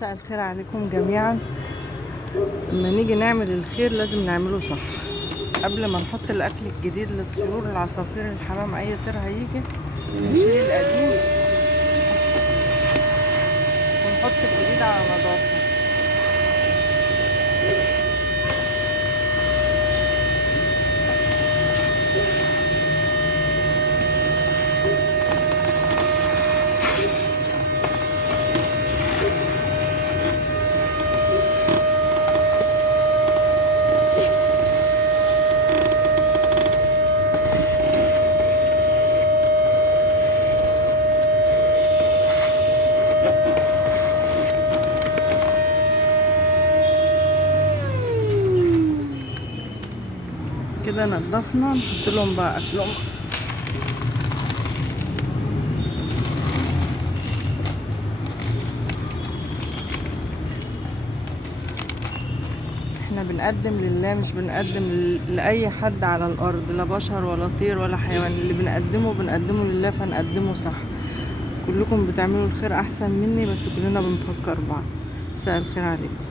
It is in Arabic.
مساء الخير عليكم جميعا. لما نيجي نعمل الخير لازم نعمله صح. قبل ما نحط الاكل الجديد للطيور، العصافير، الحمام، اي طير هيجي، نشيل القديم ونحط الجديد على نظافه. كده نضفنا، نحط لهم بقى اكلهم. احنا بنقدم لله، مش بنقدم لأي حد على الأرض، لا بشر ولا طير ولا حيوان. اللي بنقدمه لله، فنقدمه صح. كلكم بتعملوا الخير أحسن مني، بس كلنا بنفكر بعض. مساء الخير عليكم.